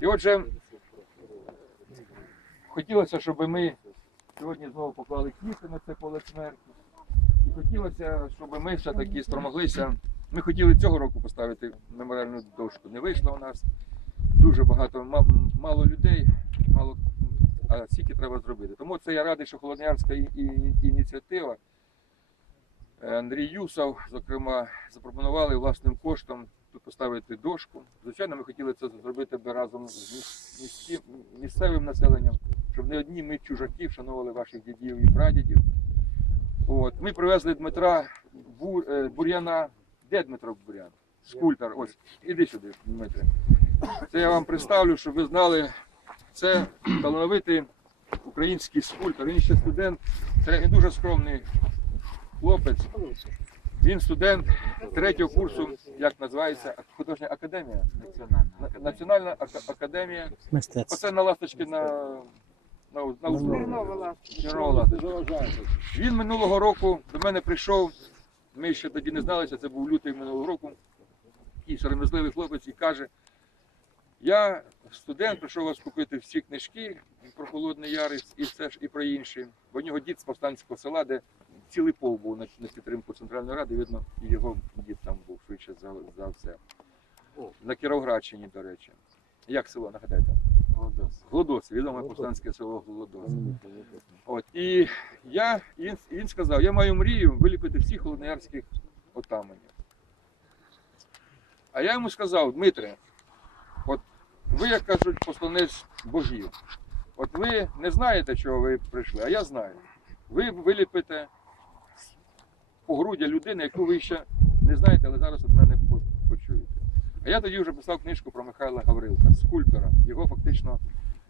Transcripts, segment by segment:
І отже, хотілося, щоб ми сьогодні знову поклали квіти на це поле смерті. І хотілося, щоб ми все-таки спромоглися. Ми хотіли цього року поставити меморіальну дошку. Не вийшло у нас дуже багато, мало людей, мало, а скільки треба зробити. Тому це я радий, що і- ініціатива. Е, Андрій Юсов, зокрема, запропонували власним коштом тут поставити дошку. Звичайно, ми хотіли це зробити би разом з міс- місцевим населенням, щоб не одні ми чужаки вшановували ваших дідів і прадідів. От. Ми привезли Дмитра Бу- е, Бур'яна. Де Дмитро Бур'ян? Скульптор. Ось, іди сюди, Дмитре. Це я вам представлю, щоб ви знали. Це талановитий український скульптор. Він ще студент, це він дуже скромний хлопець. Він студент третього курсу, як називається, художня академія. На- Національна академія. Мистецтво. Оце на ласточки на, на, на, ласточка. Він минулого року до мене прийшов. Ми ще тоді не зналися, це був лютий минулого року. Такий сором'язливий хлопець і каже: я студент, прийшов вас купити всі книжки про Холодний Яр і все ж і про інші. Бо у нього дід з повстанського села, де цілий пол був на, на підтримку Центральної Ради, видно, і його дід там був швидше за, за все. На Кіровградщині, до речі. Як село, нагадайте? Глодос, відоме повстанське село Глодос. От, і я, він, він сказав, я маю мрію виліпити всіх холодноярських отаманів. А я йому сказав, Дмитре, от ви, як кажуть, посланець богів. От ви не знаєте, чого ви прийшли, а я знаю. Ви виліпите погруддя людини, яку ви ще не знаєте, але зараз від мене почуєте. А я тоді вже писав книжку про Михайла Гаврилка, скульптора. Його фактично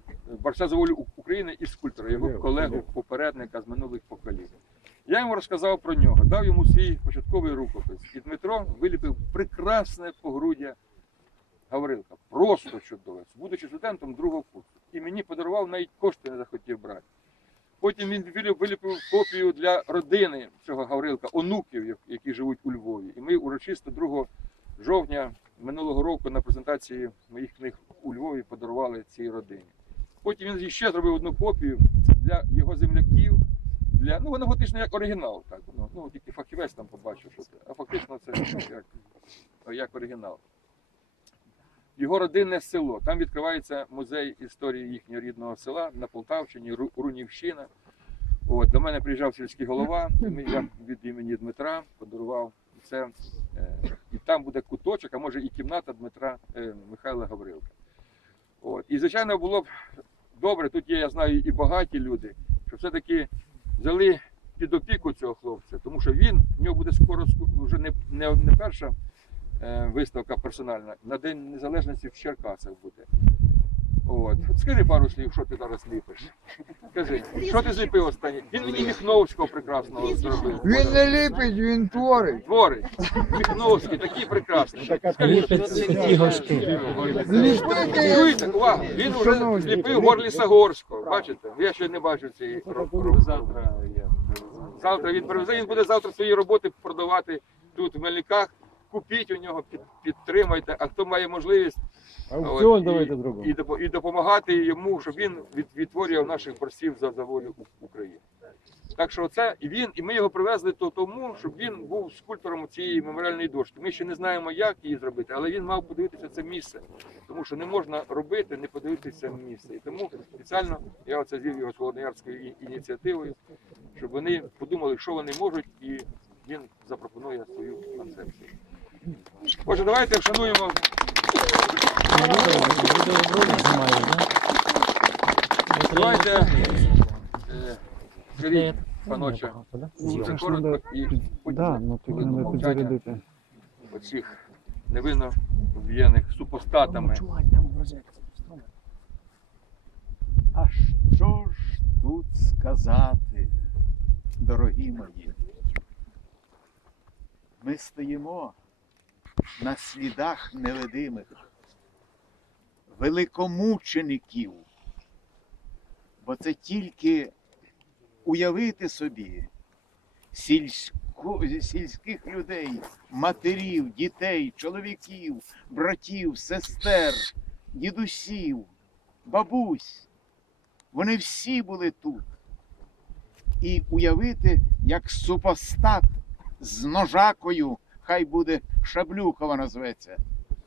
е, борця за волю України і скульптора, його колегу, попередника з минулих поколінь. Я йому розказав про нього, дав йому свій початковий рукопис. І Дмитро виліпив прекрасне погруддя Гаврилка. Просто чудове. Будучи студентом другого курсу. І мені подарував, навіть кошти не захотів брати. Потім він виліп- виліпив копію для родини цього Гаврилка, онуків, які живуть у Львові. І ми урочисто 2 жовтня минулого року на презентації моїх книг у Львові подарували цій родині. Потім він ще зробив одну копію для його земляків. Для, ну, воно фактично як оригінал. Так, ну, ну, тільки фахівець там побачив, що це. А фактично це ну, як, як оригінал. Його родинне село. Там відкривається музей історії їхнього рідного села на Полтавщині, Рунівщина. От, до мене приїжджав сільський голова, я від імені Дмитра подарував це. е, І там буде куточок, а може і кімната Дмитра е, Михайла Гаврилка. От. І, звичайно, було б добре, тут є, я знаю, і багаті люди, що все-таки взяли під опіку цього хлопця, тому що він, в нього буде скоро вже не, не, не перша виставка персональна, на День Незалежності в Черкасах буде. От. Скажи пару слів, що ти зараз ліпиш. Скажи, що ти зліпив останнє? Він мені Міхновського прекрасного зробив. Він не ліпить, він творить. Творить. Міхновський, такий прекрасний. Скажи, Ліпить Чуєте, увага, він вже зліпив Горліса Горського. Бачите? Я ще не бачив цієї роботи. Завтра Завтра він привезе, він буде завтра свої роботи продавати тут в Мельниках. Купіть у нього, під- підтримайте. А хто має можливість от, давайте і, допо- і допомагати йому, щоб він від, відтворював наших борців за, за волю У- України. Так що це і він, і ми його привезли то тому, щоб він був скульптором цієї меморіальної дошки. Ми ще не знаємо, як її зробити, але він мав подивитися це місце, тому що не можна робити, не подивитися місце. І тому спеціально я оце звів його з Холодноярською і- ініціативою, щоб вони подумали, що вони можуть, і він запропонує свою концепцію. Отже, давайте вшануємо? Давайте е, скажіть, паноче, це коротко і ну мовчання оцих невинно об'єднаних супостатами. А що ж тут сказати, дорогі мої? Ми стоїмо на слідах невидимих, великомучеників, бо це тільки уявити собі сільську, сільських людей, матерів, дітей, чоловіків, братів, сестер, дідусів, бабусь. Вони всі були тут. І уявити, як супостат з ножакою, хай буде Шаблюкова назветься.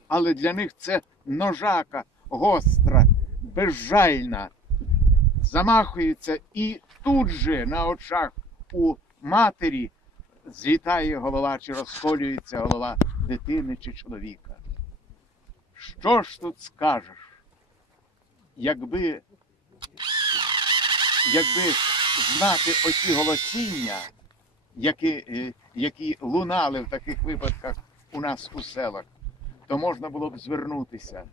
Але для них це ножака гостра, безжальна, замахується і тут же на очах у матері злітає голова чи розколюється голова дитини чи чоловіка. Що ж тут скажеш? Якби, якби знати оті голосіння, які, е, які лунали в таких випадках у нас у селах, то можна було б звернутися.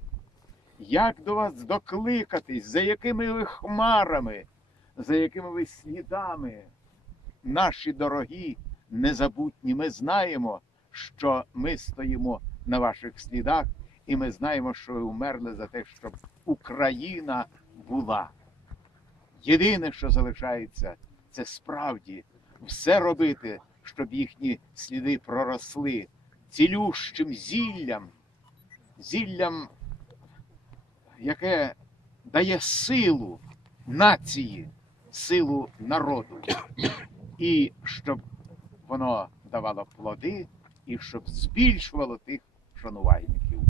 Як до вас докликатись, за якими ви хмарами, за якими ви слідами, наші дорогі, незабутні, ми знаємо, що ми стоїмо на ваших слідах, і ми знаємо, що ви вмерли за те, щоб Україна була. Єдине, що залишається, це справді все робити, щоб їхні сліди проросли цілющим зіллям, зіллям, яке дає силу нації, силу народу, і щоб воно давало плоди, і щоб збільшувало тих шанувальників.